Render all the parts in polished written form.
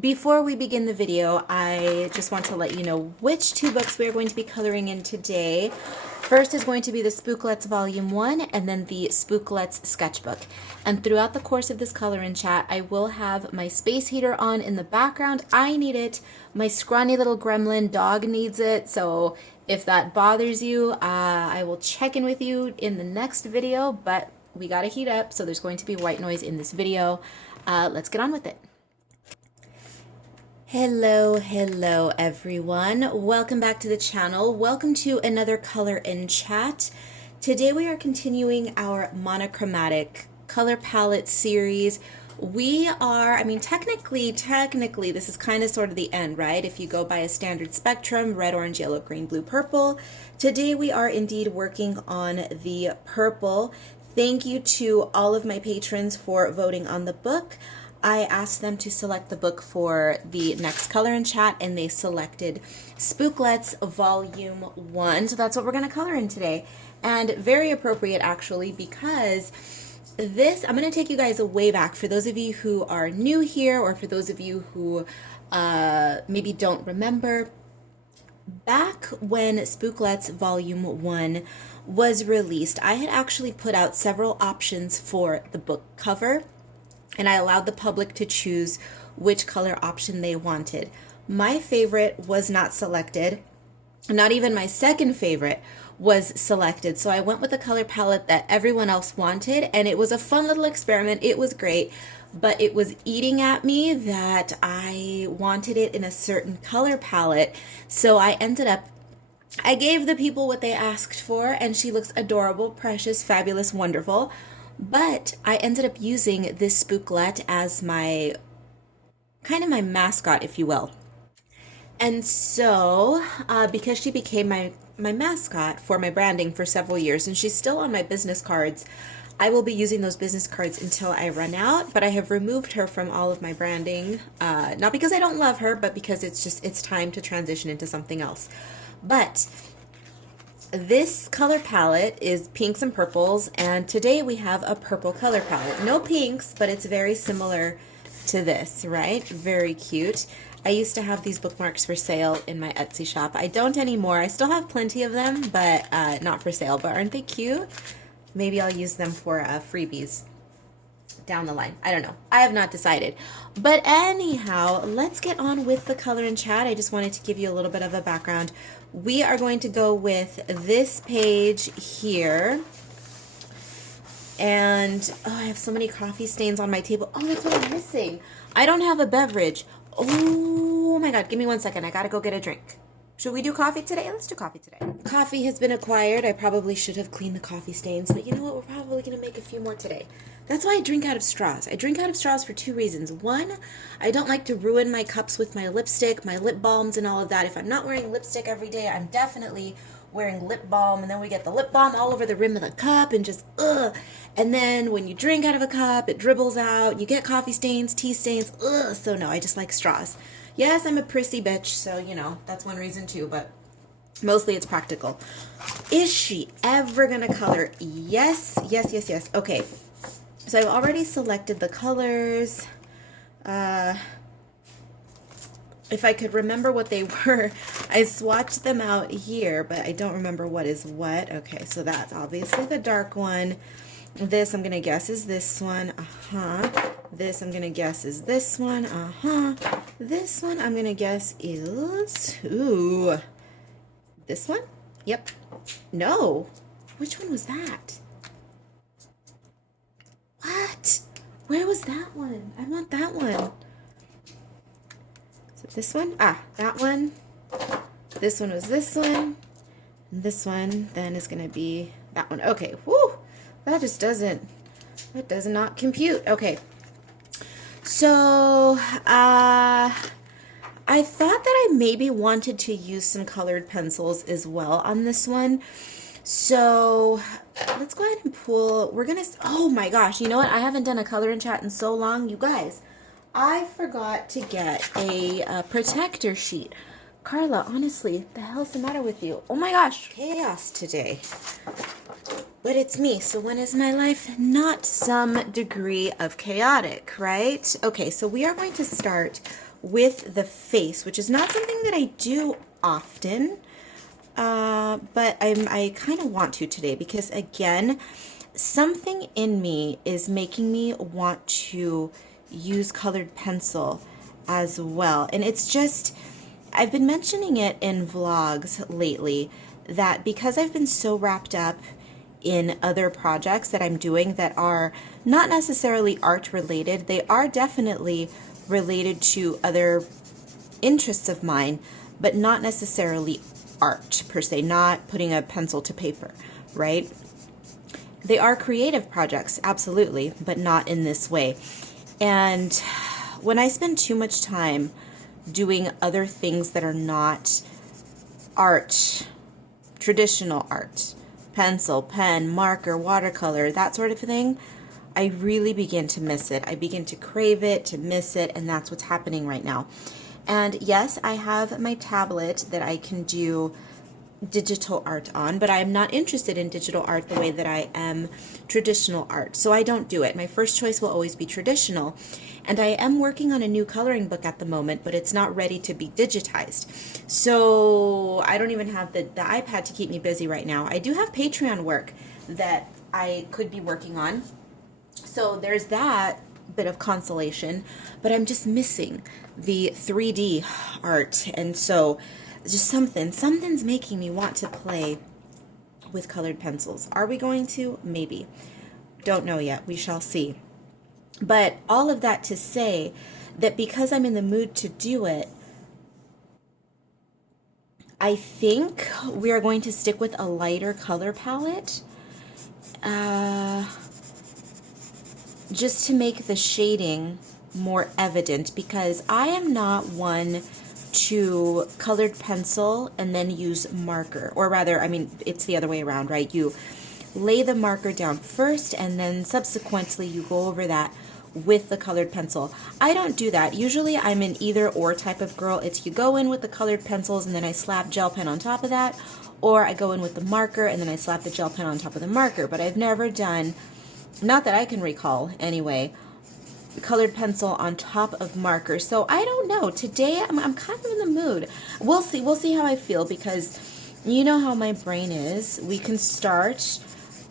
Before we begin the video, I just want to let you know which two books we are going to be coloring in today. First is going to be the Spooklettes Volume 1 and then the Spooklettes Sketchbook. And throughout the course of this color and chat, I will have my space heater on in the background. I need it. My scrawny little gremlin dog needs it. So if that bothers you, I will check in with you in the next video, but we got to heat up. So there's going to be white noise in this video. Let's get on with it. Hello everyone. Welcome back to the channel. Welcome to another color and chat. Today we are continuing our monochromatic color palette series. We are, technically this is kind of sort of the end, right? If you go by a standard spectrum, red, orange, yellow, green, blue, purple. Today we are indeed working on the purple. Thank you to all of my patrons for voting on the book. I asked them to select the book for the next color and chat, and they selected Spooklettes Volume 1. So that's what we're going to color in today. And very appropriate, actually, because this, I'm going to take you guys way back for those of you who are new here, or for those of you who maybe don't remember. Back when Spooklettes Volume 1 was released, I had actually put out several options for the book cover, and I allowed the public to choose which color option they wanted. My favorite was not selected. Not even my second favorite was selected. So I went with the color palette that everyone else wanted, and it was a fun little experiment. It was great, but it was eating at me that I wanted it in a certain color palette. So I gave the people what they asked for, and she looks adorable, precious, fabulous, wonderful. But I ended up using this Spooklet as my mascot, if you will. And so, because she became my mascot for my branding for several years, and she's still on my business cards, I will be using those business cards until I run out, but I have removed her from all of my branding, not because I don't love her, but because it's time to transition into something else. But this color palette is pinks and purples, and today we have a purple color palette. No pinks, but it's very similar to this, right? Very cute. I used to have these bookmarks for sale in my Etsy shop. I don't anymore. I still have plenty of them, but not for sale. But aren't they cute? Maybe I'll use them for freebies down the line. I don't know. I have not decided. But anyhow, let's get on with the color and chat. I just wanted to give you a little bit of a background. We are going to go with this page here. And, oh, I have so many coffee stains on my table. Oh, that's what I'm missing. I don't have a beverage. Oh my God, give me 1 second. I gotta go get a drink. Should we do coffee today? Let's do coffee today. Coffee has been acquired. I probably should have cleaned the coffee stains, but you know what? We're probably gonna make a few more today. That's why I drink out of straws. I drink out of straws for two reasons. One, I don't like to ruin my cups with my lipstick, my lip balms, and all of that. If I'm not wearing lipstick every day, I'm definitely wearing lip balm, and then we get the lip balm all over the rim of the cup and just, ugh. And then when you drink out of a cup, it dribbles out. You get coffee stains, tea stains, ugh. So no, I just like straws. Yes, I'm a prissy bitch, so, you know, that's one reason too, but mostly it's practical. Is she ever gonna color? Yes. Okay. So I've already selected the colors. If I could remember what they were, I swatched them out here, but I don't remember what is what. Okay, so that's obviously the dark one. This I'm going to guess is this one. This I'm going to guess is this one. This one I'm going to guess is, ooh, this one? Yep. No. Which one was that? What? Where was that one? I want that one. So this one? Ah, that one. This one was this one. And this one then is going to be that one. Okay. Whoo! That just doesn't, that does not compute. Okay. So, I thought that I maybe wanted to use some colored pencils as well on this one. So let's go ahead and pull, oh my gosh, you know what? I haven't done a color and chat in so long. You guys, I forgot to get a protector sheet. Karla, honestly, the hell's the matter with you? Oh my gosh, chaos today. But it's me, so when is my life not some degree of chaotic, right? Okay, so we are going to start with the face, which is not something that I do often, but I kind of want to today because, again, something in me is making me want to use colored pencil as well. And it's just, I've been mentioning it in vlogs lately that because I've been so wrapped up in other projects that I'm doing that are not necessarily art related, they are definitely related to other interests of mine, but not necessarily art per se, not putting a pencil to paper, right? They are creative projects, absolutely, but not in this way. And when I spend too much time doing other things that are not art, traditional art, pencil, pen, marker, watercolor, that sort of thing, I really begin to miss it. I begin to crave it, to miss it, and that's what's happening right now. And yes, I have my tablet that I can do digital art on, but I'm not interested in digital art the way that I am traditional art. So I don't do it. My first choice will always be traditional. And I am working on a new coloring book at the moment, but it's not ready to be digitized. So I don't even have the iPad to keep me busy right now. I do have Patreon work that I could be working on. So there's that bit of consolation, but I'm just missing the 3D art. And so just something's making me want to play with colored pencils. Are we going to? Maybe. Don't know yet. We shall see. But all of that to say that because I'm in the mood to do it, I think we are going to stick with a lighter color palette, just to make the shading more evident, because I am not one to colored pencil and then use marker, or rather, I mean, it's the other way around, right? You lay the marker down first and then subsequently you go over that with the colored pencil. I don't do that. Usually I'm an either or type of girl. It's you go in with the colored pencils and then I slap gel pen on top of that, or I go in with the marker and then I slap the gel pen on top of the marker. But I've never done, not that I can recall anyway, colored pencil on top of marker. So I don't know. Today I'm kind of in the mood. We'll see how I feel, because you know how my brain is. We can start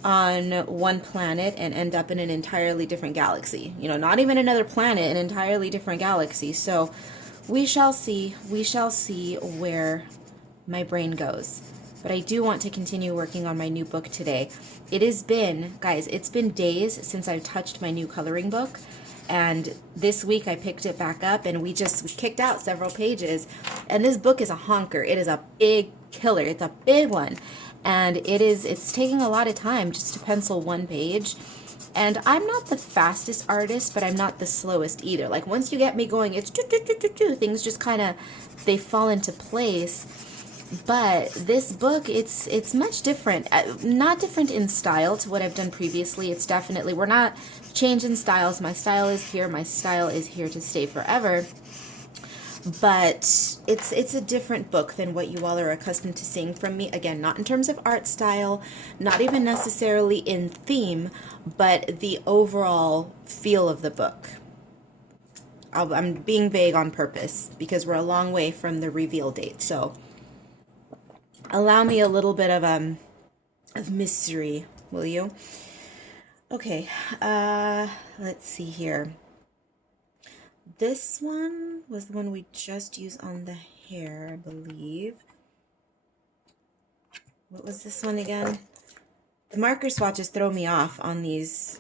on one planet and end up in an entirely different galaxy. You know, not even another planet, an entirely different galaxy. So we shall see. We shall see where my brain goes. But I do want to continue working on my new book today. It has been, guys, it's been days since I've touched my new coloring book. And this week I picked it back up and we kicked out several pages. And this book is a honker. It is a big killer. It's a big one. And it's taking a lot of time just to pencil one page. And I'm not the fastest artist, but I'm not the slowest either. Like once you get me going, it's things just kind of, they fall into place. But this book, it's much different. Not different in style to what I've done previously. It's definitely, we're not changing styles. My style is here. My style is here to stay forever. But it's a different book than what you all are accustomed to seeing from me. Again, not in terms of art style, not even necessarily in theme, but the overall feel of the book. I'm being vague on purpose because we're a long way from the reveal date. So allow me a little bit of mystery, will you? Okay, let's see here. This one was the one we just used on the hair, I believe. What was this one again? The marker swatches throw me off on these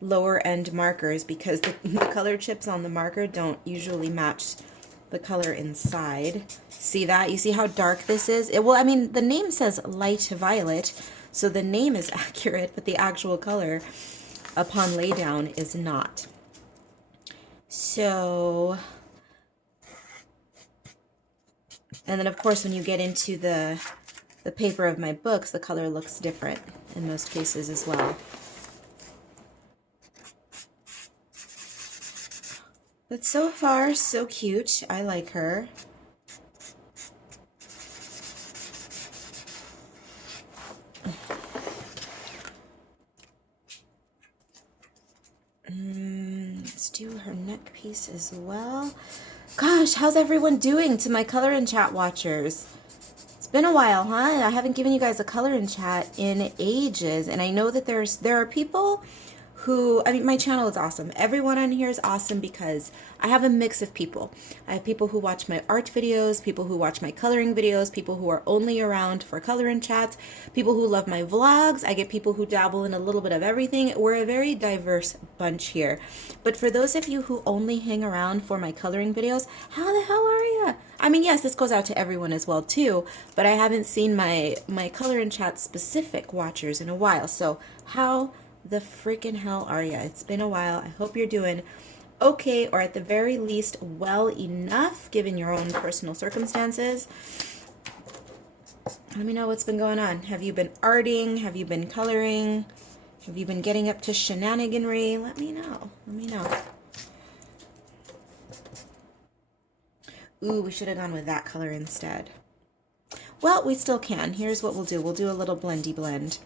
lower end markers because the color chips on the marker don't usually match the color inside. See that? You see how dark this is? Well, I mean, the name says light violet, so the name is accurate, but the actual color upon laydown is not. So, and then of course when you get into the paper of my books, the color looks different in most cases as well. But so far, so cute. I like her. do her neck piece as well. Gosh, how's everyone doing to my color and chat watchers? It's been a while, huh? I haven't given you guys a color and chat in ages, and I know that there are people who, I mean, my channel is awesome. Everyone on here is awesome because I have a mix of people. I have people who watch my art videos, people who watch my coloring videos, people who are only around for color and chats, people who love my vlogs. I get people who dabble in a little bit of everything. We're a very diverse bunch here. But for those of you who only hang around for my coloring videos, how the hell are you? I mean, yes, this goes out to everyone as well too, but I haven't seen my color and chat specific watchers in a while. So how the freaking hell are ya? It's been a while. I hope you're doing okay, or at the very least well enough given your own personal circumstances. Let me know what's been going on. Have you been arting? Have you been coloring? Have you been getting up to shenaniganry? Let me know. Let me know. Ooh, we should have gone with that color instead. Well, we still can. Here's what we'll do. We'll do a little blendy blend.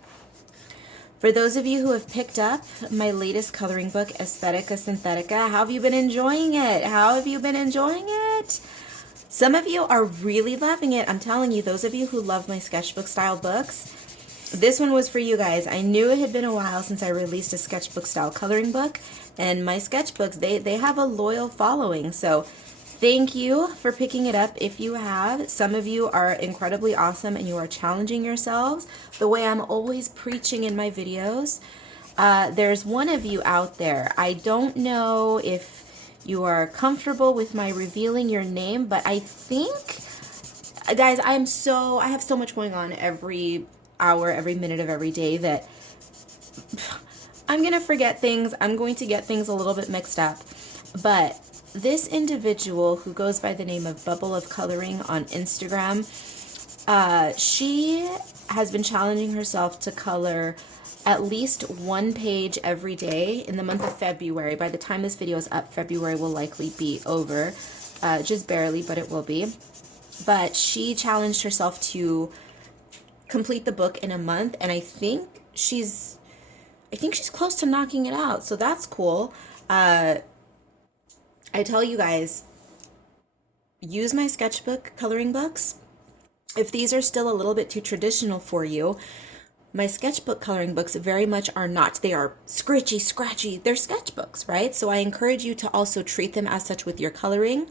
For those of you who have picked up my latest coloring book, Aesthetica Synthetica, how have you been enjoying it? How have you been enjoying it? Some of you are really loving it. I'm telling you, those of you who love my sketchbook style books, this one was for you guys. I knew it had been a while since I released a sketchbook style coloring book, and my sketchbooks, they have a loyal following. So thank you for picking it up if you have. Some of you are incredibly awesome and you are challenging yourselves the way I'm always preaching in my videos. There's one of you out there. I don't know if you are comfortable with my revealing your name, but I think, guys, I have so much going on every hour, every minute of every day that I'm going to forget things. I'm going to get things a little bit mixed up. But this individual who goes by the name of Bubble of Coloring on Instagram, she has been challenging herself to color at least one page every day in the month of February. By the time this video is up, February will likely be over, just barely, but it will be. But she challenged herself to complete the book in a month, and I think she's close to knocking it out, so that's cool. I tell you guys, use my sketchbook coloring books. If these are still a little bit too traditional for you, my sketchbook coloring books very much are not. They are scritchy, scratchy. They're sketchbooks, right? So I encourage you to also treat them as such with your coloring.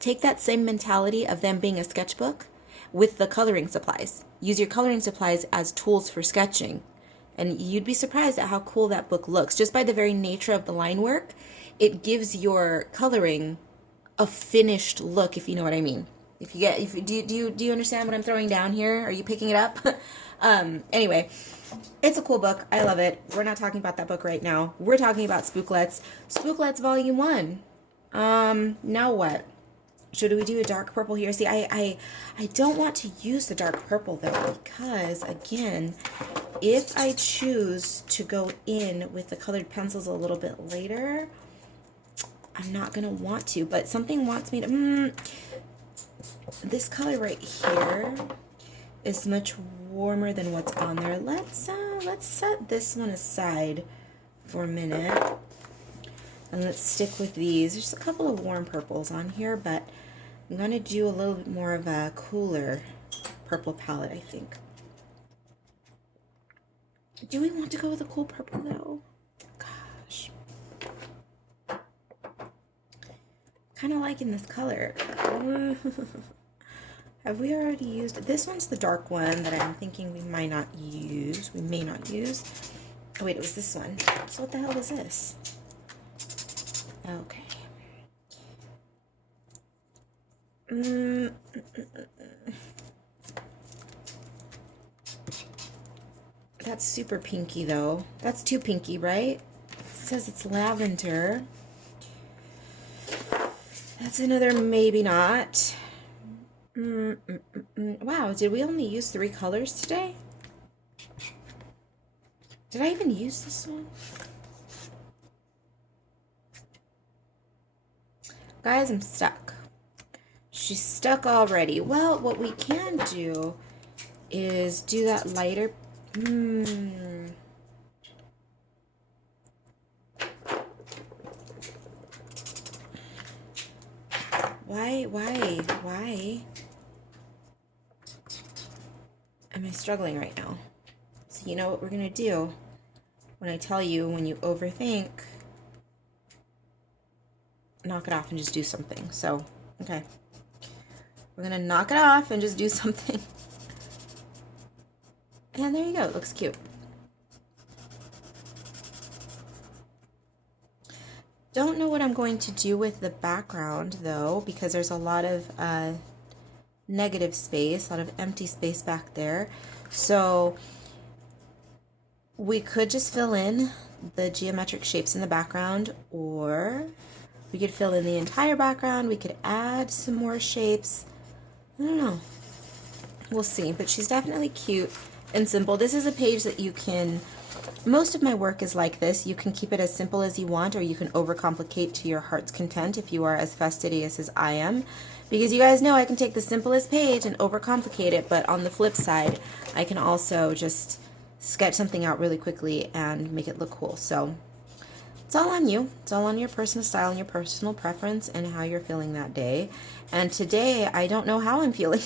Take that same mentality of them being a sketchbook with the coloring supplies. Use your coloring supplies as tools for sketching. And you'd be surprised at how cool that book looks. Just by the very nature of the line work, it gives your coloring a finished look, if you know what I mean. Do you understand what I'm throwing down here? Are you picking it up? Anyway, it's a cool book. I love it. We're not talking about that book right now. We're talking about Spooklettes. Spooklettes Volume 1. Now what? Should we do a dark purple here? See, I don't want to use the dark purple though, because again, if I choose to go in with the colored pencils a little bit later, I'm not going to want to, but something wants me to, this color right here is much warmer than what's on there. Let's set this one aside for a minute, and let's stick with these. There's a couple of warm purples on here, but I'm going to do a little bit more of a cooler purple palette, I think. Do we want to go with a cool purple though? Gosh. Kind of liking this color. Have we already used it? This one's the dark one that I'm thinking we might not use. We may not use. Oh wait, it was this one. So what the hell is this? Okay. That's super pinky though. That's too pinky, right? It says it's lavender. That's another maybe not. Wow, did we only use 3 colors today? Did I even use this one? Guys, I'm stuck. She's stuck already. Well, what we can do is do that lighter. Why am I struggling right now? So you know what we're gonna do when I tell you when you overthink, knock it off and just do something. So, okay. We're gonna knock it off and just do something. And there you go, it looks cute. Don't know what I'm going to do with the background though, because there's a lot of negative space, a lot of empty space back there. So we could just fill in the geometric shapes in the background, or we could fill in the entire background. We could add some more shapes. I don't know. We'll see, but she's definitely cute and simple. This is a page that you can, most of my work is like this. You can keep it as simple as you want, or you can overcomplicate to your heart's content if you are as fastidious as I am. Because you guys know I can take the simplest page and overcomplicate it, but on the flip side, I can also just sketch something out really quickly and make it look cool. So it's all on you. It's all on your personal style and your personal preference and how you're feeling that day. And today, I don't know how I'm feeling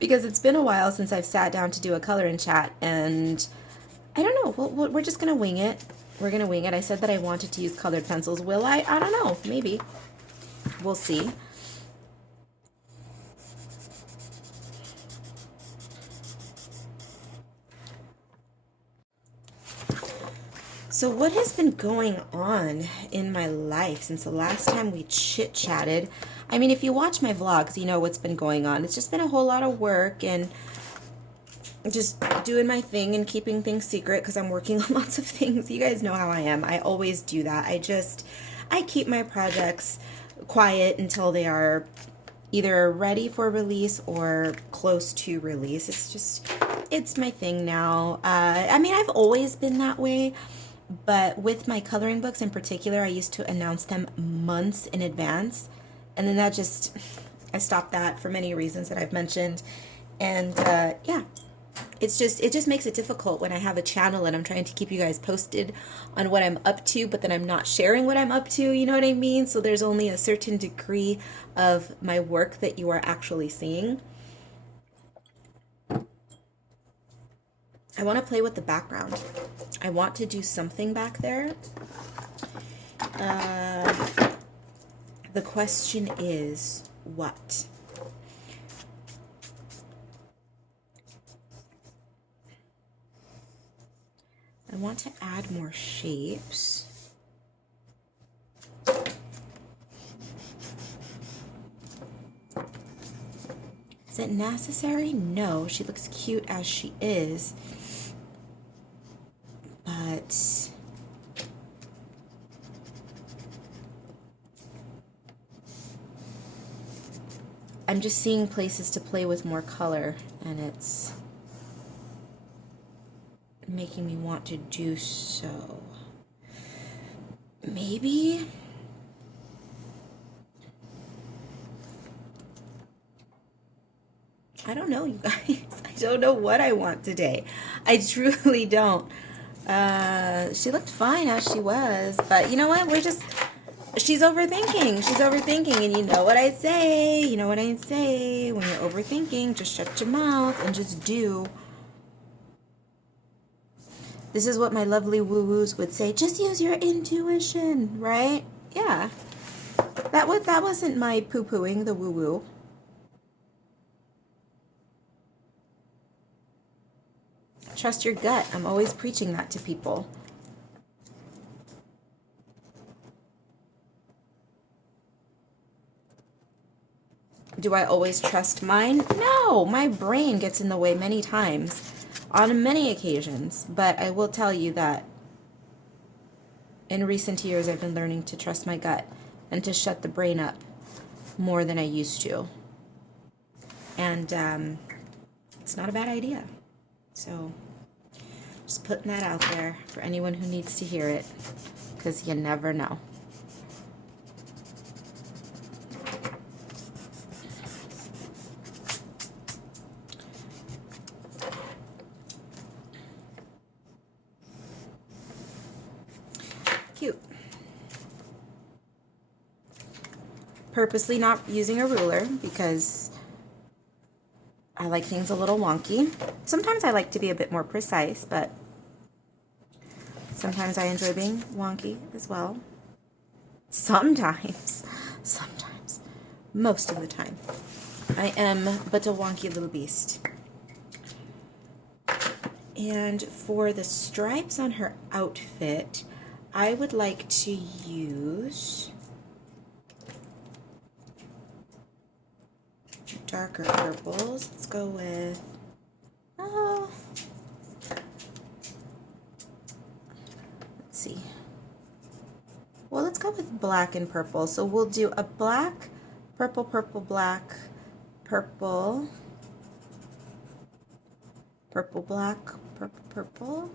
because it's been a while since I've sat down to do a color and chat, and I don't know. We're just going to wing it. We're going to wing it. I said that I wanted to use colored pencils. Will I? I don't know. Maybe. We'll see. So what has been going on in my life since the last time we chit-chatted? I mean, if you watch my vlogs, you know what's been going on. It's just been a whole lot of work and just doing my thing and keeping things secret because I'm working on lots of things. You guys know how I am. I always do that. I keep my projects quiet until they are either ready for release or close to release. It's my thing now. I mean, I've always been that way. But with my coloring books in particular, I used to announce them months in advance. And then I stopped that for many reasons that I've mentioned. And yeah, it just makes it difficult when I have a channel and I'm trying to keep you guys posted on what I'm up to, but then I'm not sharing what I'm up to, you know what I mean? So there's only a certain degree of my work that you are actually seeing. I want to play with the background. I want to do something back there. The question is, what? I want to add more shapes. Is it necessary? No, she looks cute as she is. But I'm just seeing places to play with more color, and it's making me want to do so. Maybe I don't know, you guys. I don't know what I want today. I truly don't. She looked fine as she was, but you know what? She's overthinking. She's overthinking, and you know what I say. You know what I say. When you're overthinking, just shut your mouth and just do. This is what my lovely woo-woos would say. Just use your intuition, right? Yeah. That wasn't my poo-pooing the woo-woo. Trust your gut. I'm always preaching that to people. Do I always trust mine? No, my brain gets in the way many times, on many occasions. But I will tell you that in recent years, I've been learning to trust my gut and to shut the brain up more than I used to. And it's not a bad idea. So just putting that out there for anyone who needs to hear it, because you never know. Cute. purposely not using a ruler because I like things a little wonky. Sometimes I like to be a bit more precise, but sometimes I enjoy being wonky as well. Sometimes. Most of the time. I am but a wonky little beast. And for the stripes on her outfit, I would like to use darker purples. Let's go with, let's see. Well, let's go with black and purple. So we'll do a black, purple, purple, black, purple, purple, black, purple, purple.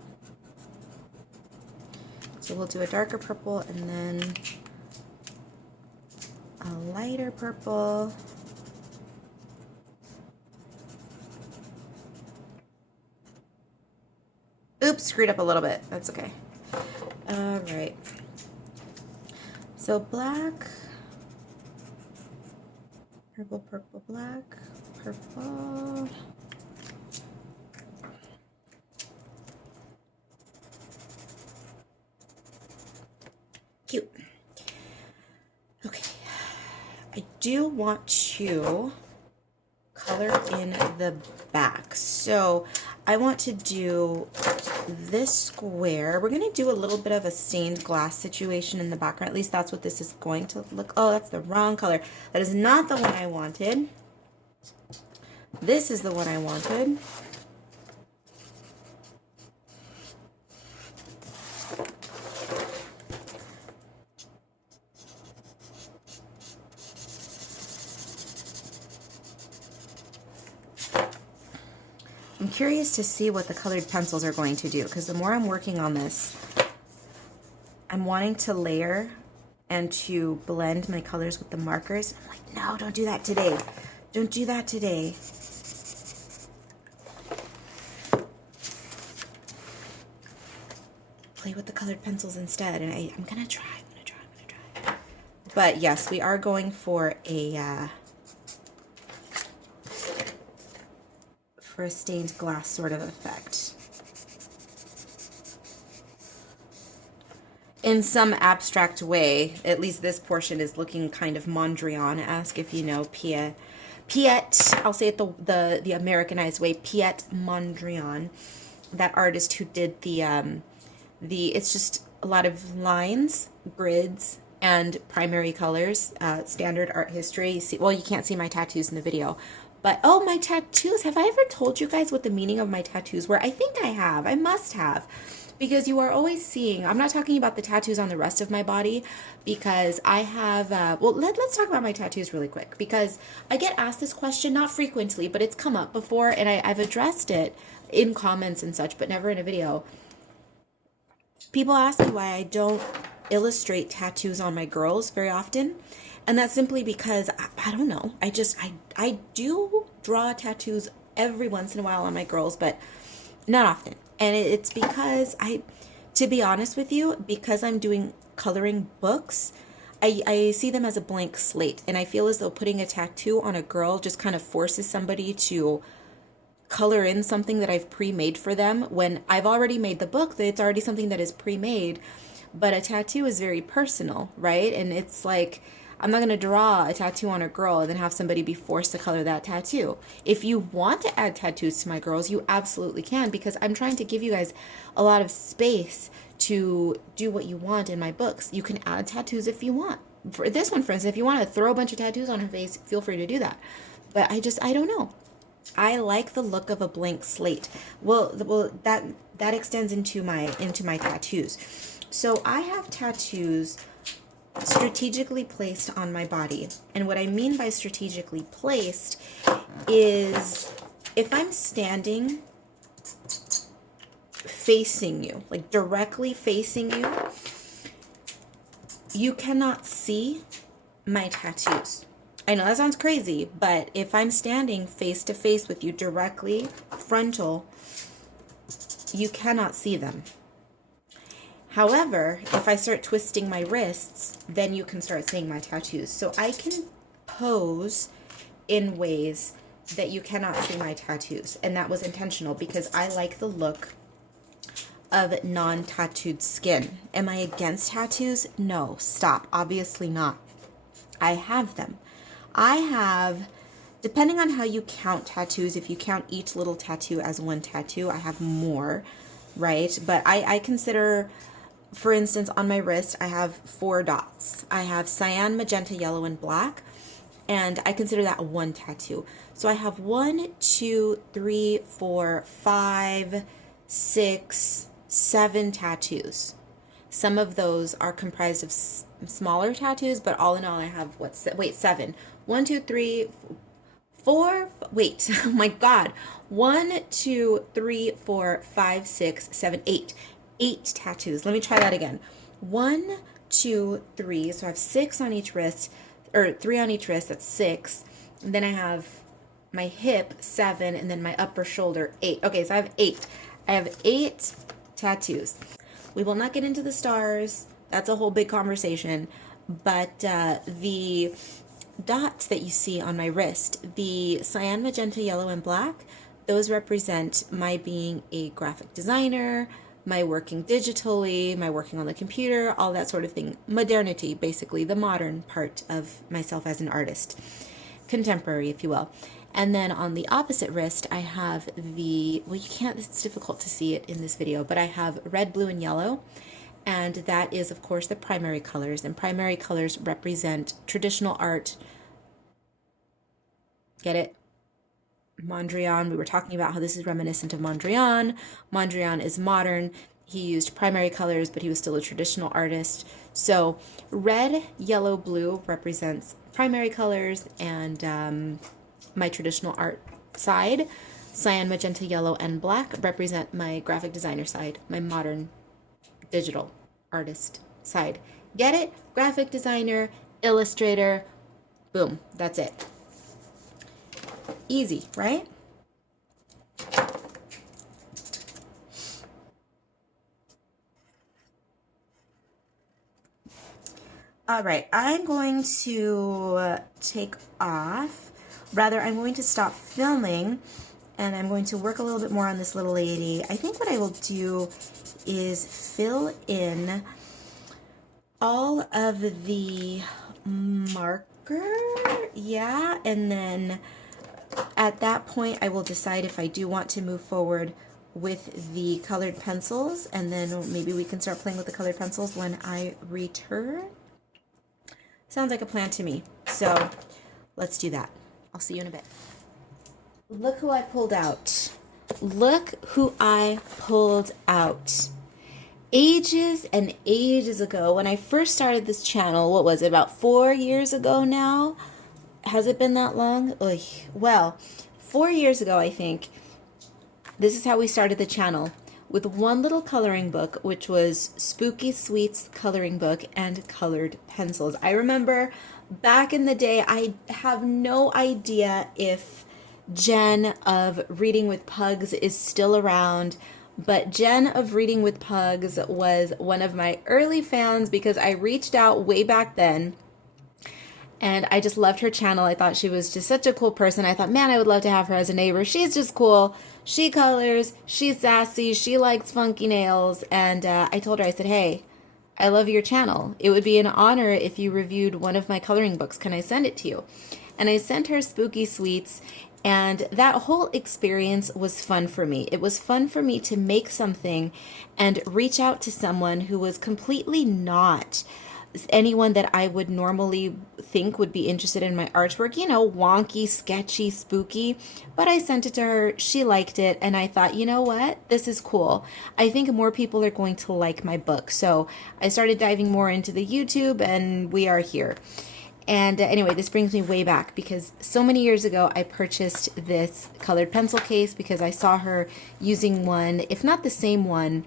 So we'll do a darker purple and then a lighter purple. Oops, screwed up a little bit. That's okay. All right. So black, purple, purple, black, purple. Cute. Okay. I do want to color in the back. So I want to do this square. We're going to do a little bit of a stained glass situation in the background. At least that's what this is going to look. Oh, that's the wrong color. That is not the one I wanted. This is the one I wanted. I'm curious to see what the colored pencils are going to do, because the more I'm working on this, I'm wanting to layer and to blend my colors with the markers. I'm like, no, don't do that today. Don't do that today. Play with the colored pencils instead, and I'm gonna try. But yes, we are going for a stained glass sort of effect. In some abstract way, at least this portion is looking kind of Mondrian-esque, if you know Piet, I'll say it the Americanized way, Piet Mondrian, that artist who did it's just a lot of lines, grids, and primary colors, standard art history. Well, you can't see my tattoos in the video. But, oh, my tattoos. Have I ever told you guys what the meaning of my tattoos were? I think I have. I must have. Because you are always seeing, I'm not talking about the tattoos on the rest of my body, because I have, well, let's talk about my tattoos really quick. Because I get asked this question, not frequently, but it's come up before, and I've addressed it in comments and such, but never in a video. People ask me why I don't illustrate tattoos on my girls very often. And that's simply because, I don't know, I do draw tattoos every once in a while on my girls, but not often. And it's because to be honest with you, because I'm doing coloring books, I see them as a blank slate. And I feel as though putting a tattoo on a girl just kind of forces somebody to color in something that I've pre-made for them when I've already made the book. It's already something that is pre-made. But a tattoo is very personal, right? And it's like, I'm not going to draw a tattoo on a girl and then have somebody be forced to color that tattoo. If you want to add tattoos to my girls, you absolutely can, because I'm trying to give you guys a lot of space to do what you want in my books. You can add tattoos if you want. For this one, for instance, if you want to throw a bunch of tattoos on her face, feel free to do that. But I don't know. I like the look of a blank slate. Well, that extends into my tattoos. So I have tattoos strategically placed on my body. And what I mean by strategically placed is if I'm standing facing you, like directly facing you, you cannot see my tattoos. I know that sounds crazy, but if I'm standing face to face with you directly, frontal, you cannot see them. However, if I start twisting my wrists, then you can start seeing my tattoos. So I can pose in ways that you cannot see my tattoos. And that was intentional because I like the look of non-tattooed skin. Am I against tattoos? No, stop. Obviously not. I have them. I have, depending on how you count tattoos, if you count each little tattoo as one tattoo, I have more, right? But I consider, for instance, on my wrist, I have 4 dots. I have cyan, magenta, yellow, and black, and I consider that one tattoo. So I have 1, 2, 3, 4, 5, 6, 7 tattoos. Some of those are comprised of smaller tattoos, but all in all, I have, 7. 1, 2, 3, 4, wait, oh my God. 1, 2, 3, 4, 5, 6, 7, 8. 8 tattoos. Let me try that again. 1, 2, 3. So I have 6 on each wrist, or 3 on each wrist. That's 6. And then I have my hip, 7, and then my upper shoulder, 8. Okay, so I have 8. I have 8 tattoos. We will not get into the stars. That's a whole big conversation. But the dots that you see on my wrist, the cyan, magenta, yellow, and black, those represent my being a graphic designer, my working digitally, my working on the computer, all that sort of thing. Modernity, basically, the modern part of myself as an artist. Contemporary, if you will. And then on the opposite wrist, I have the, well, you can't, it's difficult to see it in this video, but I have red, blue, and yellow. And that is, of course, the primary colors. And primary colors represent traditional art. Get it? Mondrian, we were talking about how this is reminiscent of Mondrian. Mondrian is modern. He used primary colors, but he was still a traditional artist. So red, yellow, blue represents primary colors and my traditional art side. Cyan, magenta, yellow, and black represent my graphic designer side, my modern digital artist side. Get it? Graphic designer, illustrator, boom, that's it. Easy, right? All right, I'm going to take off. Rather, I'm going to stop filming and I'm going to work a little bit more on this little lady. I think what I will do is fill in all of the marker, yeah, and then at that point I will decide if I do want to move forward with the colored pencils, and then maybe we can start playing with the colored pencils when I return. Sounds like a plan to me, so let's do that. I'll see you in a bit. Look who I pulled out. Look who I pulled out. Ages and ages ago, when I first started this channel, what was it, about 4 years ago now? Has it been that long? Oy. Well, 4 years ago, I think, this is how we started the channel, with one little coloring book, which was Spooky Sweets coloring book and colored pencils. I remember back in the day, I have no idea if Jen of Reading with Pugs is still around, but Jen of Reading with Pugs was one of my early fans because I reached out way back then and I just loved her channel. I thought she was just such a cool person. I thought, man, I would love to have her as a neighbor. She's just cool. She colors, she's sassy, she likes funky nails, and I told her, I said, hey, I love your channel. It would be an honor if you reviewed one of my coloring books. Can I send it to you? And I sent her Spooky Sweets, and that whole experience was fun for me. It was fun for me to make something and reach out to someone who was completely not anyone that I would normally think would be interested in my artwork, you know, wonky, sketchy, spooky, but I sent it to her, she liked it, and I thought, you know what, this is cool. I think more people are going to like my book, so I started diving more into the YouTube, and we are here. And anyway, this brings me way back because so many years ago I purchased this colored pencil case because I saw her using one, if not the same one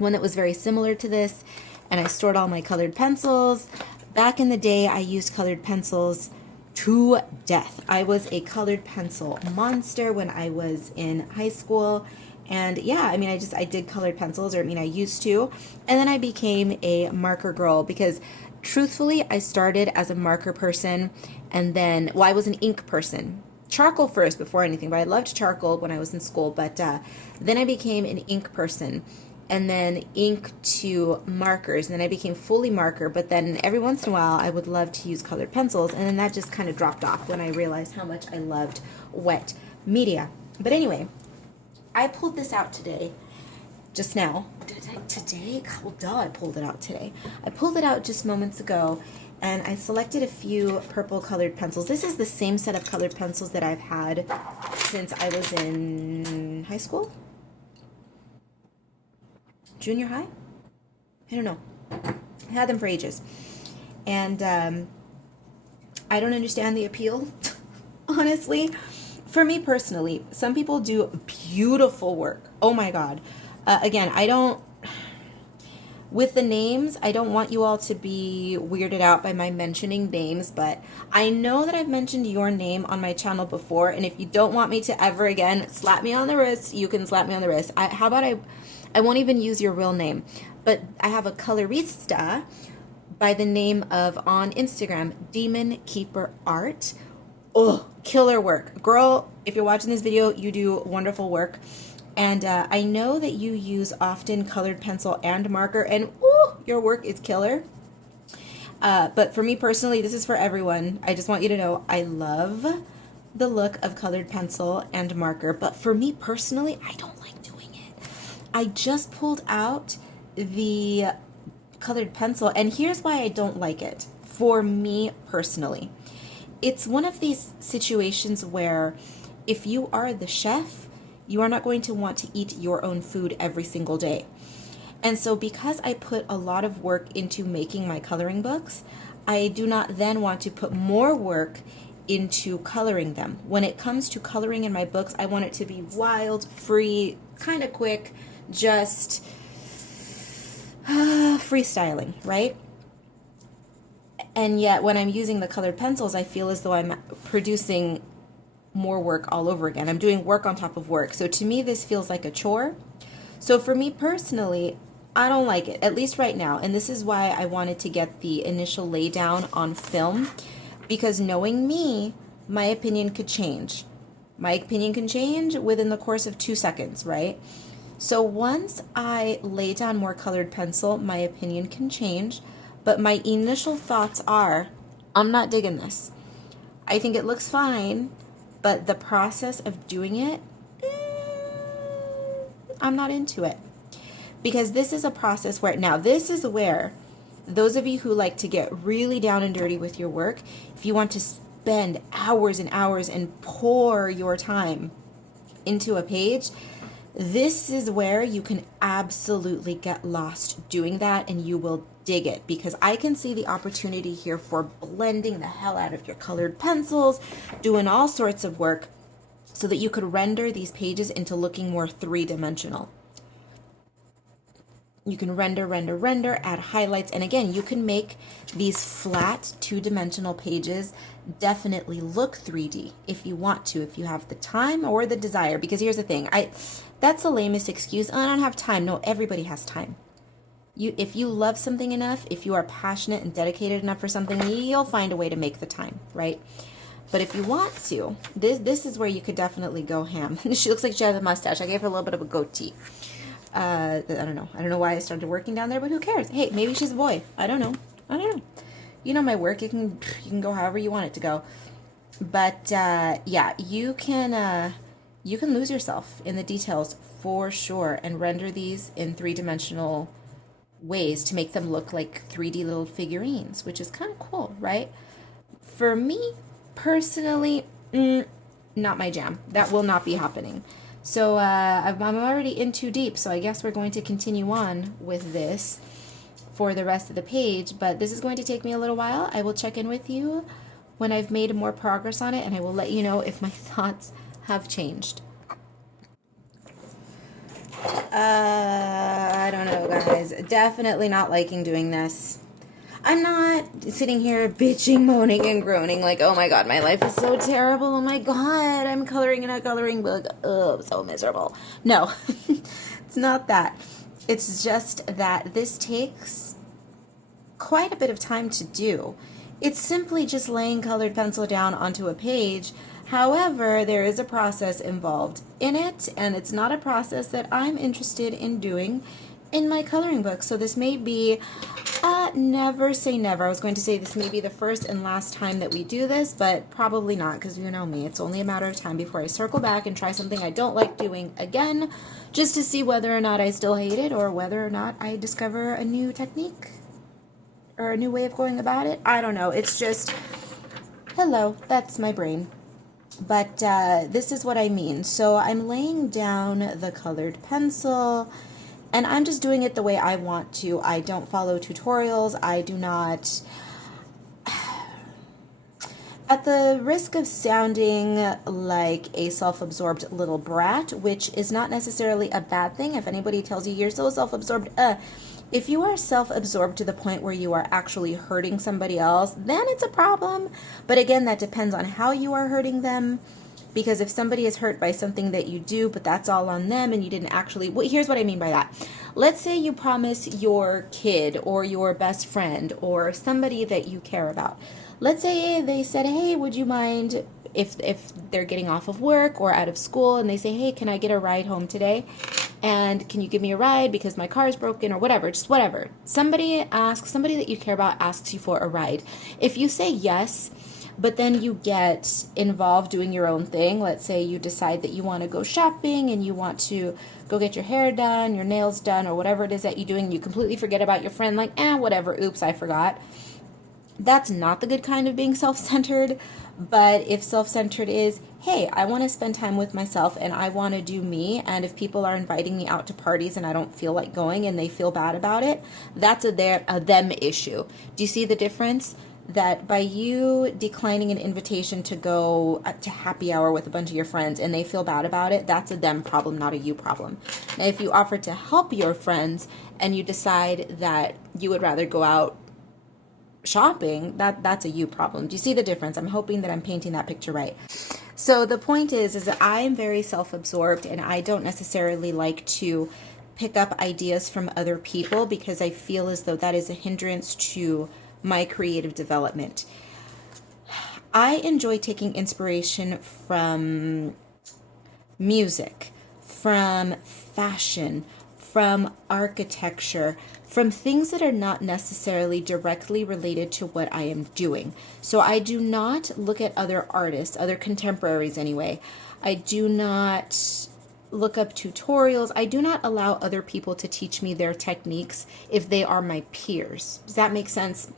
that was very similar to this, and I stored all my colored pencils. Back in the day, I used colored pencils to death. I was a colored pencil monster when I was in high school, And yeah, I mean, I did colored pencils, or I mean, I used to. And then I became a marker girl because truthfully, I started as a marker person, and then, well, I was an ink person. Charcoal first before anything, but I loved charcoal when I was in school. But then I became an ink person, and then ink to markers, and then I became fully marker. But then every once in a while, I would love to use colored pencils, and then that just kind of dropped off when I realized how much I loved wet media. But anyway, I pulled this out today, just now. Today? Well, duh, I pulled it out today. I pulled it out just moments ago, and I selected a few purple colored pencils. This is the same set of colored pencils that I've had since I was in high school? Junior high? I don't know. I had them for ages. And I don't understand the appeal, honestly. For me personally, some people do beautiful work. Oh my God. Again, with the names, I don't want you all to be weirded out by my mentioning names, but I know that I've mentioned your name on my channel before, and if you don't want me to ever again slap me on the wrist, you can slap me on the wrist. How about I won't even use your real name, but I have a colorista by the name of, on Instagram, Demon Keeper Art. Oh, killer work. Girl, if you're watching this video, you do wonderful work. And I know that you use often colored pencil and marker, and ooh, your work is killer. But for me personally, this is for everyone. I just want you to know I love the look of colored pencil and marker. But for me personally, I don't like doing it. I just pulled out the colored pencil, and here's why I don't like it. For me personally, it's one of these situations where if you are the chef, you are not going to want to eat your own food every single day. And so because I put a lot of work into making my coloring books, I do not then want to put more work into coloring them. When it comes to coloring in my books, I want it to be wild, free, kind of quick, just freestyling, right? And yet when I'm using the colored pencils, I feel as though I'm producing more work all over again. I'm doing work on top of work. So to me, this feels like a chore. So for me personally, I don't like it, at least right now. And this is why I wanted to get the initial laydown on film, because knowing me, my opinion could change. My opinion can change within the course of 2 seconds, right? So once I lay down more colored pencil, my opinion can change. But my initial thoughts are, I'm not digging this. I think it looks fine, but the process of doing it, I'm not into it. Because this is a process where, now this is where, those of you who like to get really down and dirty with your work, if you want to spend hours and hours and pour your time into a page, this is where you can absolutely get lost doing that, and you will dig it, because I can see the opportunity here for blending the hell out of your colored pencils, doing all sorts of work so that you could render these pages into looking more three-dimensional. You can render, add highlights, and again, you can make these flat two-dimensional pages definitely look 3D if you want to, if you have the time or the desire. Because here's the thing, that's the lamest excuse. I don't have time. No, everybody has time. If you love something enough, if you are passionate and dedicated enough for something, you'll find a way to make the time, right? But if you want to, this is where you could definitely go ham. She looks like she has a mustache. I gave her a little bit of a goatee. I don't know why I started working down there, but who cares? Hey, maybe she's a boy. I don't know. You know my work. You can go however you want it to go. But yeah, you can lose yourself in the details for sure, and render these in three-dimensional ways to make them look like 3D little figurines, which is kind of cool, right? For me personally, not my jam. That will not be happening. So I'm already in too deep, so I guess we're going to continue on with this for the rest of the page, but this is going to take me a little while. I will check in with you when I've made more progress on it, and I will let you know if my thoughts have changed. I don't know, guys. Definitely not liking doing this. I'm not sitting here bitching, moaning, and groaning like, oh my god, my life is so terrible. Oh my god, I'm coloring in a coloring book. Oh, I'm so miserable. No, it's not that. It's just that this takes quite a bit of time to do. It's simply just laying colored pencil down onto a page. However, there is a process involved in it, and it's not a process that I'm interested in doing in my coloring book. So this may be, never say never. I was going to say this may be the first and last time that we do this, but probably not, because you know me. It's only a matter of time before I circle back and try something I don't like doing again, just to see whether or not I still hate it or whether or not I discover a new technique or a new way of going about it. I don't know. It's just, hello, that's my brain. But this is what I mean. So I'm laying down the colored pencil, and I'm just doing it the way I want to. I don't follow tutorials. I do not, at the risk of sounding like a self-absorbed little brat, which is not necessarily a bad thing. If anybody tells you you're so self-absorbed, if you are self-absorbed to the point where you are actually hurting somebody else, then it's a problem. But again, that depends on how you are hurting them. Because if somebody is hurt by something that you do, but that's all on them and you didn't actually, well, here's what I mean by that. Let's say you promise your kid or your best friend or somebody that you care about. Let's say they said, hey, would you mind if they're getting off of work or out of school and they say, hey, can I get a ride home today? And can you give me a ride because my car is broken or whatever, just whatever. Somebody that you care about asks you for a ride. If you say yes, but then you get involved doing your own thing. Let's say you decide that you want to go shopping and you want to go get your hair done, your nails done, or whatever it is that you're doing. You completely forget about your friend, like, whatever, oops, I forgot. That's not the good kind of being self-centered. But if self-centered is, hey, I want to spend time with myself and I want to do me, and if people are inviting me out to parties and I don't feel like going and they feel bad about it, that's a them issue. Do you see the difference? That by you declining an invitation to go to happy hour with a bunch of your friends and they feel bad about it, that's a them problem, not a you problem. Now, if you offer to help your friends and you decide that you would rather go out shopping, that's a you problem. Do you see the difference? I'm hoping that I'm painting that picture right. So the point is that I am very self-absorbed and I don't necessarily like to pick up ideas from other people because I feel as though that is a hindrance to my creative development. I enjoy taking inspiration from music, from fashion, from architecture, from things that are not necessarily directly related to what I am doing. So I do not look at other artists, other contemporaries anyway. I do not look up tutorials. I do not allow other people to teach me their techniques if they are my peers. Does that make sense?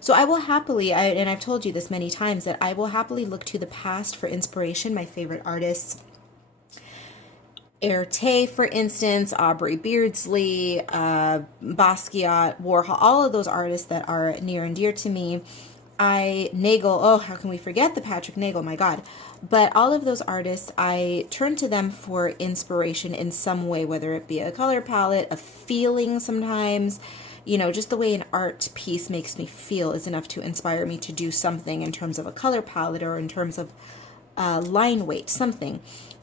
So I will happily, and I've told you this many times, that I will happily look to the past for inspiration. My favorite artists, Erte, for instance, Aubrey Beardsley, Basquiat, Warhol, all of those artists that are near and dear to me. Nagel, oh, how can we forget the Patrick Nagel, my God. But all of those artists, I turn to them for inspiration in some way, whether it be a color palette, a feeling sometimes. You know, just the way an art piece makes me feel is enough to inspire me to do something in terms of a color palette or in terms of line weight, something.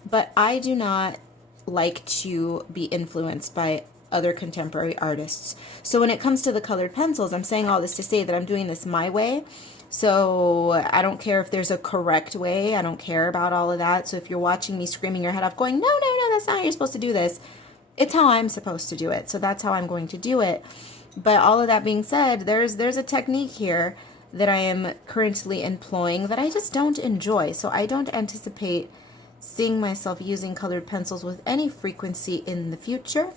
But I do not like to be influenced by other contemporary artists. So when it comes to the colored pencils, I'm saying all this to say that I'm doing this my way. So I don't care if there's a correct way. I don't care about all of that. So if you're watching me screaming your head off going, no, that's not how you're supposed to do this. It's how I'm supposed to do it. So that's how I'm going to do it. But all of that being said, there's a technique here that I am currently employing that I just don't enjoy. So I don't anticipate seeing myself using colored pencils with any frequency in the future.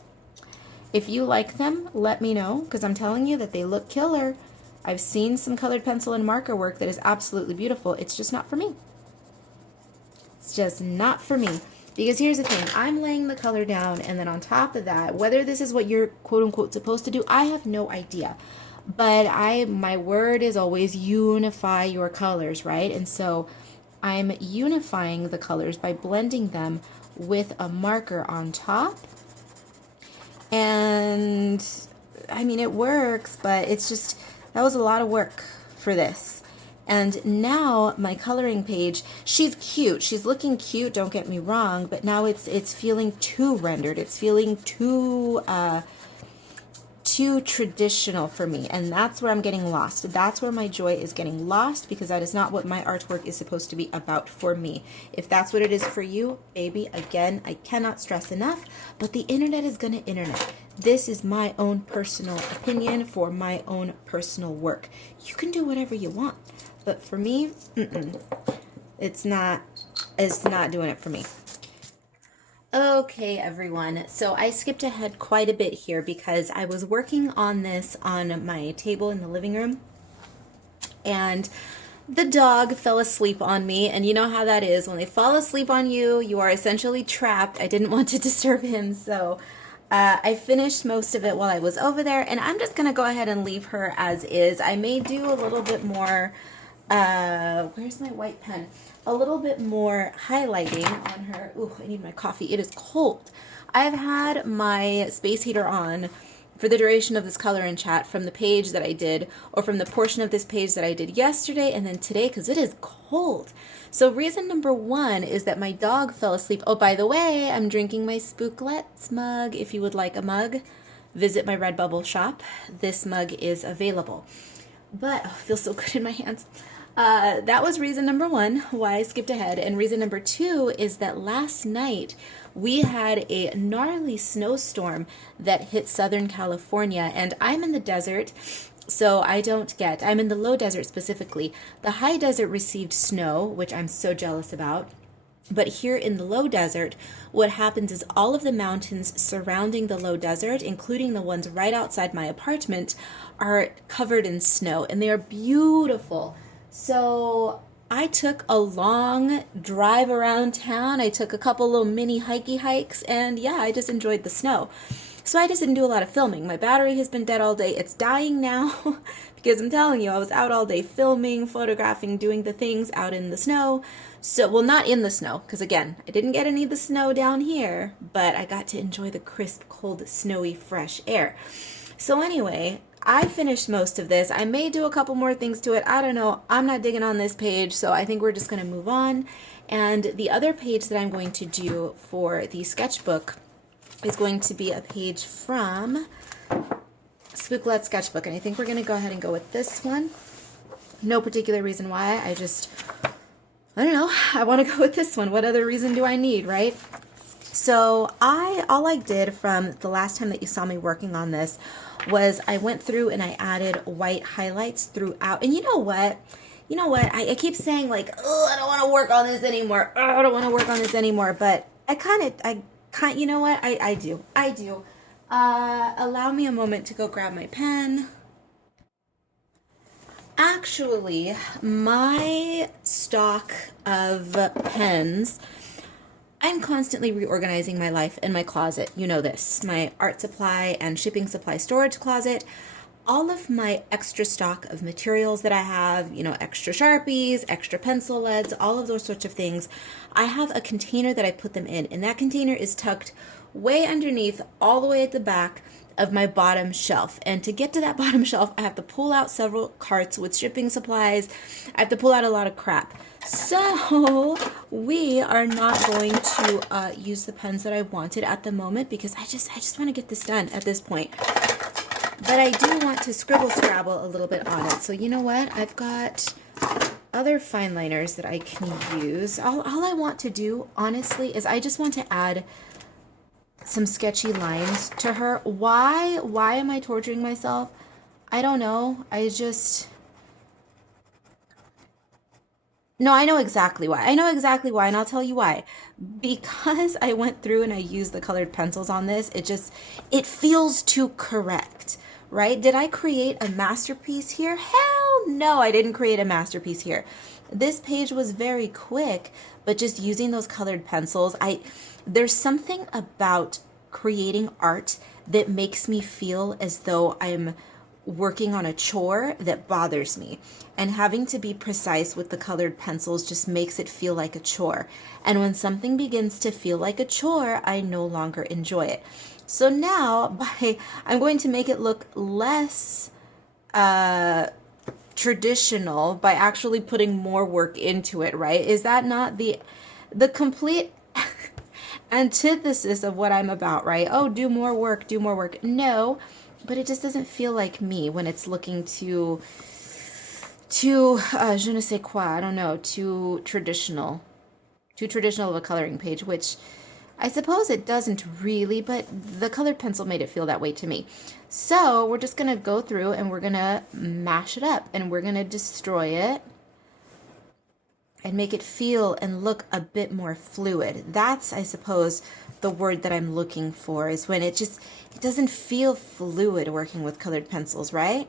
If you like them, let me know, because I'm telling you that they look killer. I've seen some colored pencil and marker work that is absolutely beautiful. It's just not for me. It's just not for me. Because here's the thing, I'm laying the color down, and then on top of that, whether this is what you're quote-unquote supposed to do, I have no idea. But my word is always unify your colors, right? And so I'm unifying the colors by blending them with a marker on top. And, I mean, it works, but it's just, That was a lot of work for this. And now my coloring page, she's cute. She's looking cute, don't get me wrong, but now it's feeling too rendered. It's feeling too traditional for me, and that's where I'm getting lost. That's where my joy is getting lost, because that is not what my artwork is supposed to be about for me. If that's what it is for you, baby, again, I cannot stress enough, but the internet is gonna internet. This is my own personal opinion for my own personal work. You can do whatever you want, but for me, it's not doing it for me. Okay, everyone, so I skipped ahead quite a bit here because I was working on this on my table in the living room, and the dog fell asleep on me, and you know how that is. When they fall asleep on you, you are essentially trapped. I didn't want to disturb him, so I finished most of it while I was over there, and I'm just going to go ahead and leave her as is. I may do a little bit more, where's my white pen? A little bit more highlighting on her. Ooh, I need my coffee. It is cold. I've had my space heater on for the duration of this color and chat from the page that I did, or from the portion of this page that I did yesterday and then today, because it is cold. So reason number one is that my dog fell asleep. Oh, by the way, I'm drinking my Spooklettes mug. If you would like a mug, visit my Redbubble shop. This mug is available. But oh, it feels so good in my hands. That was reason number one why I skipped ahead. And reason number two is that last night we had a gnarly snowstorm that hit Southern California, and I'm in the desert, so I'm in the low desert specifically. The high desert received snow, which I'm so jealous about. But here in the low desert, what happens is all of the mountains surrounding the low desert, including the ones right outside my apartment, are covered in snow, and they are beautiful. So I took a long drive around town. I took a couple little mini hikey hikes, and yeah, I just enjoyed the snow. So I just didn't do a lot of filming. My battery has been dead all day. It's dying now because I'm telling you, I was out all day filming, photographing, doing the things out in the snow. So, well, not in the snow, because again, I didn't get any of the snow down here, but I got to enjoy the crisp, cold, snowy, fresh air. So anyway, I finished most of this. I may do a couple more things to it. I don't know. I'm not digging on this page, so I think we're just going to move on. And the other page that I'm going to do for the sketchbook is going to be a page from Spooklettes Sketchbook. And I think we're going to go ahead and go with this one. No particular reason why. I don't know. I want to go with this one. What other reason do I need, right? So all I did from the last time that you saw me working on this was I went through and I added white highlights throughout. And you know what? I keep saying like, oh, I don't want to work on this anymore. Oh, I don't want to work on this anymore. But you know what? I do. Allow me a moment to go grab my pen. Actually, my stock of pens, I'm constantly reorganizing my life in my closet. You know this. My art supply and shipping supply storage closet. All of my extra stock of materials that I have, extra Sharpies, extra pencil leads, all of those sorts of things. I have a container that I put them in, and that container is tucked way underneath, all the way at the back of my bottom shelf. And to get to that bottom shelf, I have to pull out several carts with shipping supplies. I have to pull out a lot of crap. So we are not going to use the pens that I wanted at the moment, because I just want to get this done at this point. But I do want to scrabble a little bit on it. So you know what? I've got other fine liners that I can use. All I want to do, honestly, is I just want to add some sketchy lines to her. Why am I torturing myself? I don't know. No, I know exactly why. And I'll tell you why. Because I went through and I used the colored pencils on this, it feels too correct, right? Did I create a masterpiece here? Hell no, I didn't create a masterpiece here. This page was very quick, but just using those colored pencils, there's something about creating art that makes me feel as though I'm working on a chore that bothers me. And having to be precise with the colored pencils just makes it feel like a chore. And when something begins to feel like a chore, I no longer enjoy it. So now I'm going to make it look less traditional by actually putting more work into it, right? Is that not the complete antithesis of what I'm about, right? Oh, do more work, do more work. No, but it just doesn't feel like me when it's looking to je ne sais quoi, I don't know, too traditional of a coloring page, which I suppose it doesn't really, but the colored pencil made it feel that way to me. So we're just gonna go through and we're gonna mash it up and we're gonna destroy it and make it feel and look a bit more fluid. That's, I suppose, the word that I'm looking for, is when it doesn't feel fluid working with colored pencils, right?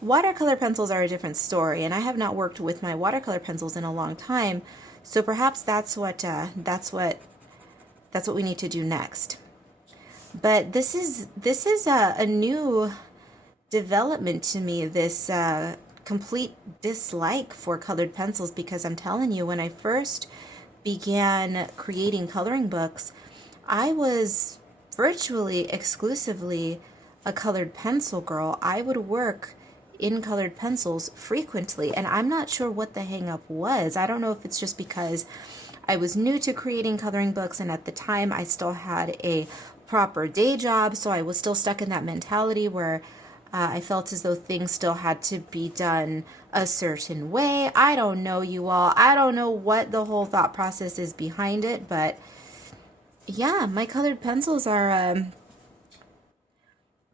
Watercolor pencils are a different story, and I have not worked with my watercolor pencils in a long time, so perhaps that's what we need to do next. But this is a new development to me, this complete dislike for colored pencils, because I'm telling you, when I first began creating coloring books, I was virtually exclusively a colored pencil girl. I would work in colored pencils frequently, and I'm not sure what the hang up was. I don't know if it's just because I was new to creating coloring books, and at the time I still had a proper day job, so I was still stuck in that mentality where I felt as though things still had to be done a certain way. I don't know, you all. I don't know what the whole thought process is behind it, but yeah, my colored pencils are, I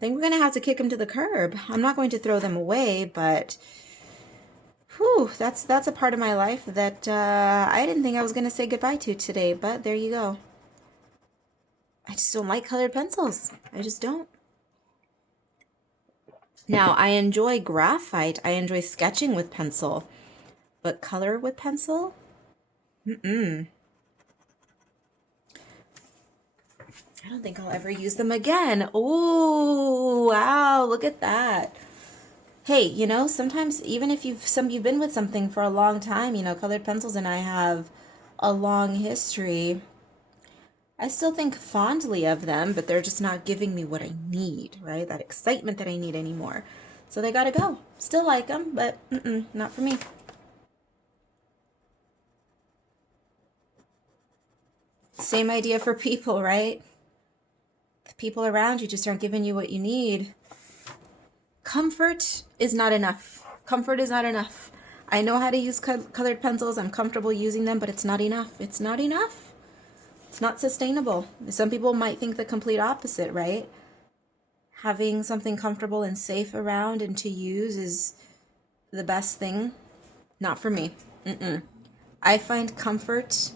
think we're going to have to kick them to the curb. I'm not going to throw them away, but whew, that's a part of my life that I didn't think I was going to say goodbye to today, but there you go. I just don't like colored pencils. I just don't. Now, I enjoy graphite. I enjoy sketching with pencil, but color with pencil? Mm-mm. I don't think I'll ever use them again. Oh, wow, look at that. Hey, you know, sometimes even if you've been with something for a long time, you know, colored pencils and I have a long history, I still think fondly of them, but they're just not giving me what I need, right? That excitement that I need anymore. So they gotta go. Still like them, but not for me. Same idea for people, right? The people around you just aren't giving you what you need. Comfort is not enough. Comfort is not enough. I know how to use colored pencils. I'm comfortable using them, but it's not enough. It's not enough. It's not sustainable. Some people might think the complete opposite, right? Having something comfortable and safe around and to use is the best thing. Not for me. I find comfort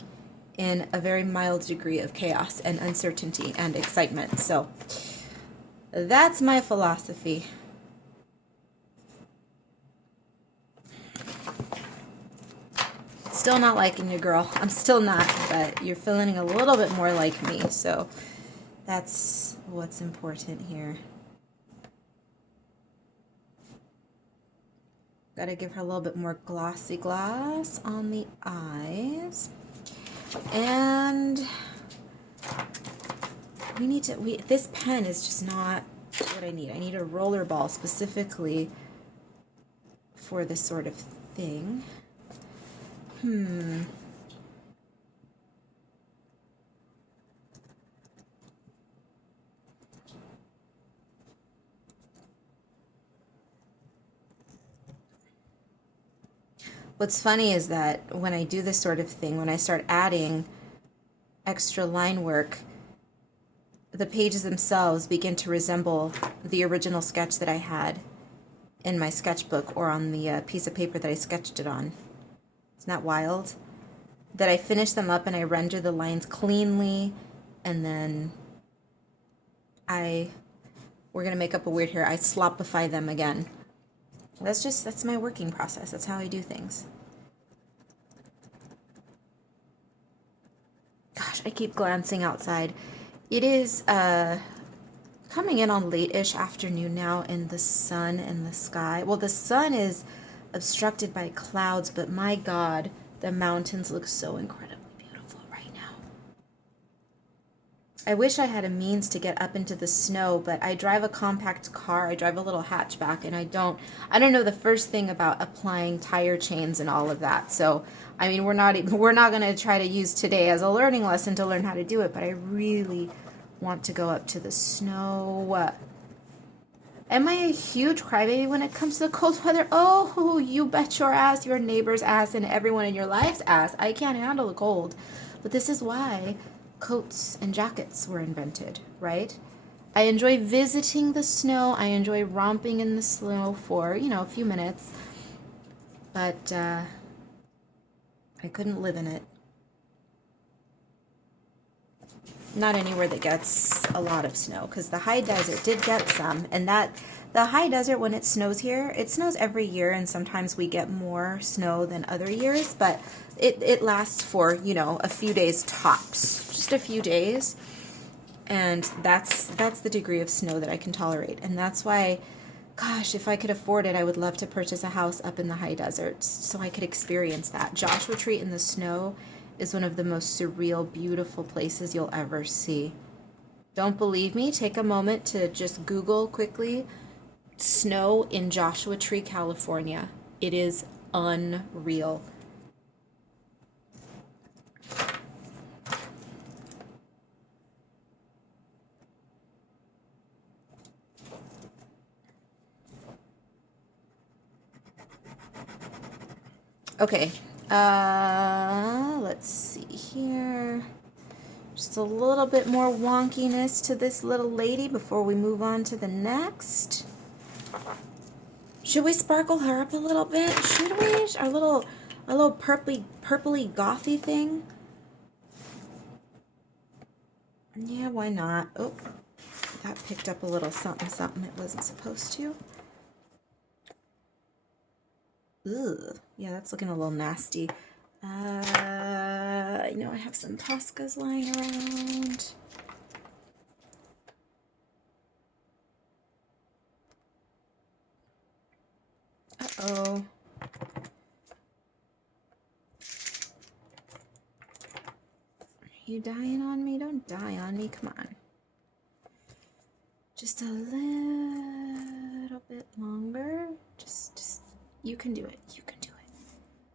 in a very mild degree of chaos and uncertainty and excitement. So that's my philosophy. Still not liking you, girl. I'm still not, but you're feeling a little bit more like me, so that's what's important here. Gotta give her a little bit more glossy gloss on the eyes. And this pen is just not what I need. I need a roller ball specifically for this sort of thing. What's funny is that when I do this sort of thing, when I start adding extra line work, the pages themselves begin to resemble the original sketch that I had in my sketchbook or on the piece of paper that I sketched it on. Isn't that wild? That I finish them up and I render the lines cleanly, and then we're going to make up a word here, I slopify them again. That's my working process. That's how I do things. Gosh, I keep glancing outside. It is coming in on late-ish afternoon now, and the sun and the sky. Well, the sun is obstructed by clouds, but my God, the mountains look so incredibly beautiful right now. I wish I had a means to get up into the snow, but I drive a compact car. I drive a little hatchback, and I don't know the first thing about applying tire chains and all of that. So, I mean, we're not going to try to use today as a learning lesson to learn how to do it, but I really want to go up to the snow. Am I a huge crybaby when it comes to the cold weather? Oh, you bet your ass, your neighbor's ass, and everyone in your life's ass. I can't handle the cold. But this is why coats and jackets were invented, right? I enjoy visiting the snow. I enjoy romping in the snow for, a few minutes. But I couldn't live in it. Not anywhere that gets a lot of snow, because the high desert did get some, and the high desert, when it snows here, it snows every year, and sometimes we get more snow than other years, but it lasts for, a few days tops, just a few days, and that's the degree of snow that I can tolerate. And that's why, gosh, if I could afford it, I would love to purchase a house up in the high deserts so I could experience that. Joshua Tree in the snow is one of the most surreal, beautiful places you'll ever see. Don't believe me? Take a moment to just Google quickly snow in Joshua Tree, California. It is unreal. Okay, let's see here. Just a little bit more wonkiness to this little lady before we move on to the next. Should we sparkle her up a little bit? Should we? Our little purpley gothy thing? Yeah, why not? Oh, that picked up a little something it wasn't supposed to. Ugh. Yeah, that's looking a little nasty. I know I have some Poscas lying around. Uh-oh. Are you dying on me? Don't die on me. Come on. Just a little bit longer. Just you can do it. You can do it.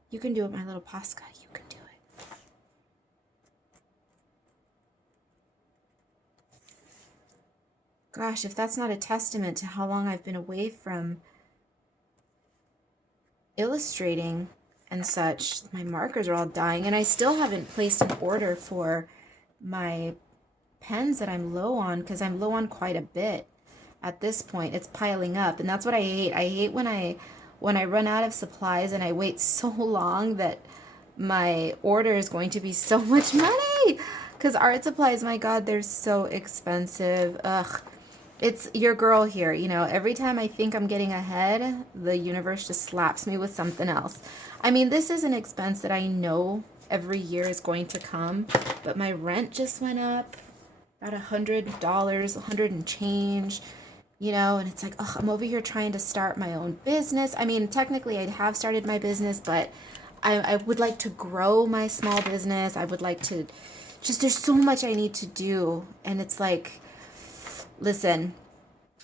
You can do it, my little Posca. You can do it. Gosh, if that's not a testament to how long I've been away from illustrating and such, my markers are all dying, and I still haven't placed an order for my pens that I'm low on, because I'm low on quite a bit at this point. It's piling up, and that's what I hate. I hate when I run out of supplies and I wait so long that my order is going to be so much money, because art supplies, my God, they're so expensive. Ugh. It's your girl here, every time I think I'm getting ahead, the universe just slaps me with something else. I mean, this is an expense that I know every year is going to come, but my rent just went up about $100, $100 and change, and it's like, oh, I'm over here trying to start my own business. I mean, technically I have started my business, but I would like to grow my small business. I would like to there's so much I need to do. And it's like, listen,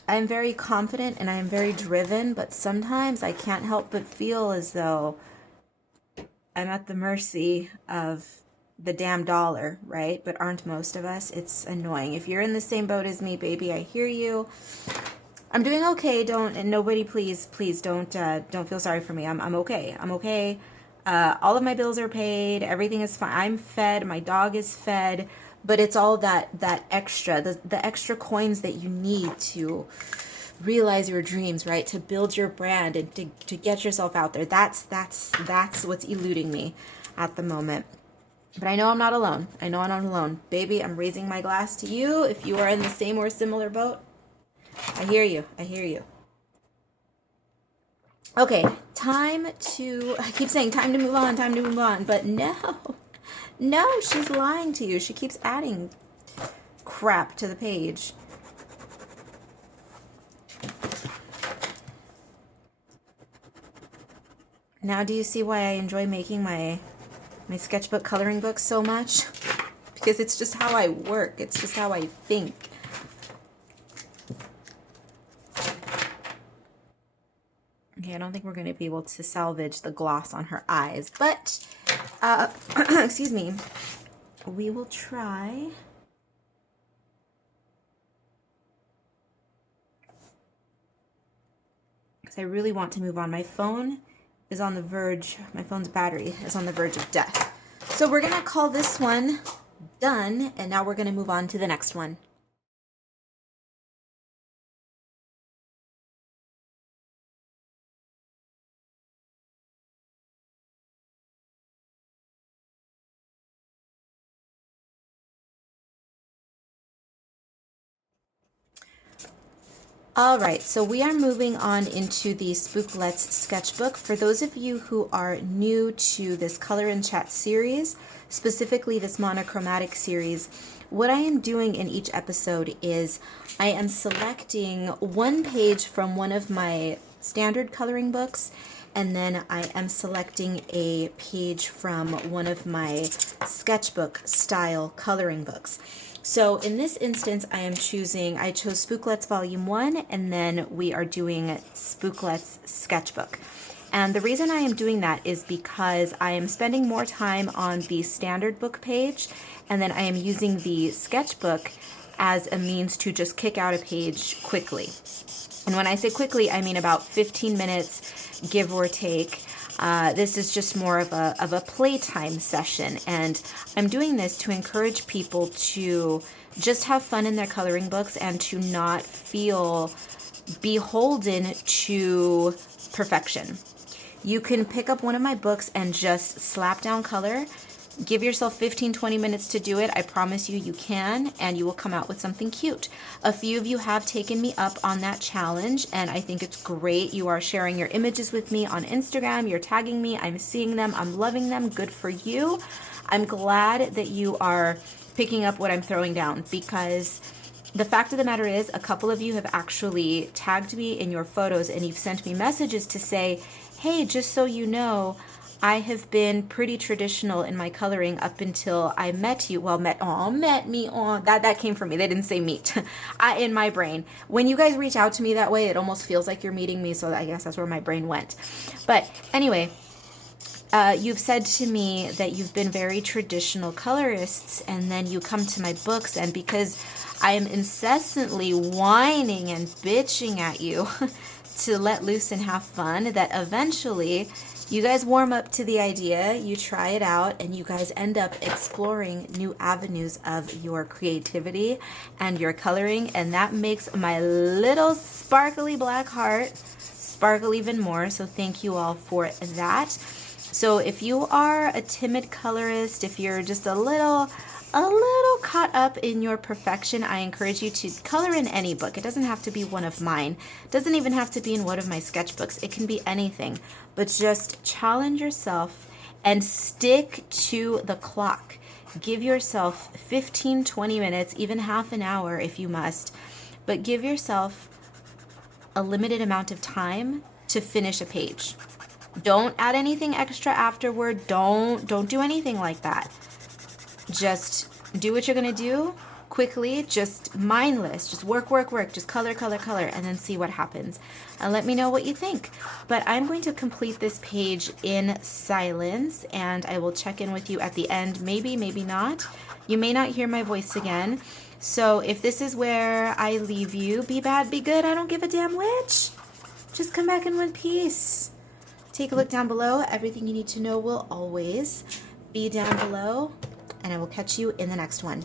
I'm very confident and I am very driven, but sometimes I can't help but feel as though I'm at the mercy of the damn dollar, right? But aren't most of us? It's annoying. If you're in the same boat as me, baby, I hear you. I'm doing okay. Nobody, please don't feel sorry for me. I'm okay. I'm okay. All of my bills are paid. Everything is fine. I'm fed. My dog is fed. But it's all that extra, the extra coins that you need to realize your dreams, right? To build your brand and to get yourself out there. That's what's eluding me at the moment. But I know I'm not alone. I know I'm not alone. Baby, I'm raising my glass to you. If you are in the same or similar boat, I hear you. I hear you. Okay, I keep saying time to move on, but no, she's lying to you. She keeps adding crap to the page. Now do you see why I enjoy making my sketchbook coloring books so much? because it's just how I work. It's just how I think. Okay, I don't think we're going to be able to salvage the gloss on her eyes, but, excuse me, we will try. Because I really want to move on. My phone is on the verge, my phone's battery is on the verge of death. So we're going to call this one done, and now we're going to move on to the next one. All right, so we are moving on into the Spooklettes sketchbook. For those of you who are new to this Color and Chat series, specifically this Monochromatic series, what I am doing in each episode is I am selecting one page from one of my standard coloring books, and then I am selecting a page from one of my sketchbook style coloring books. So in this instance, I chose Spooklettes Volume 1, and then we are doing Spooklettes Sketchbook. And the reason I am doing that is because I am spending more time on the standard book page, and then I am using the sketchbook as a means to just kick out a page quickly. And when I say quickly, I mean about 15 minutes, give or take. This is just more of a playtime session, and I'm doing this to encourage people to just have fun in their coloring books and to not feel beholden to perfection. You can pick up one of my books and just slap down color. Give yourself 15-20 minutes to do it. I promise you, you can, and you will come out with something cute. A few of you have taken me up on that challenge, and I think it's great. You are sharing your images with me on Instagram. You're tagging me. I'm seeing them. I'm loving them. Good for you. I'm glad that you are picking up what I'm throwing down, because the fact of the matter is a couple of you have actually tagged me in your photos, and you've sent me messages to say, hey, just so you know, I have been pretty traditional in my coloring up until I met you. Well, met me. That came from me. They didn't say meet. In my brain. When you guys reach out to me that way, it almost feels like you're meeting me, so I guess that's where my brain went. But anyway, you've said to me that you've been very traditional colorists, and then you come to my books, and because I am incessantly whining and bitching at you to let loose and have fun, that eventually you guys warm up to the idea, you try it out, and you guys end up exploring new avenues of your creativity and your coloring, and that makes my little sparkly black heart sparkle even more. So thank you all for that. So if you are a timid colorist, if you're just a little caught up in your perfection, I encourage you to color in any book. It doesn't have to be one of mine. It doesn't even have to be in one of my sketchbooks. It can be anything. But just challenge yourself and stick to the clock. Give yourself 15-20 minutes, even half an hour if you must. But give yourself a limited amount of time to finish a page. Don't add anything extra afterward. Don't do anything like that. Just do what you're going to do quickly, just mindless, just work, just color, and then see what happens. And let me know what you think. But I'm going to complete this page in silence, and I will check in with you at the end. Maybe, maybe not. You may not hear my voice again. So if this is where I leave you, be bad, be good, I don't give a damn which. Just come back in one piece. Take a look down below. Everything you need to know will always be down below. And I will catch you in the next one.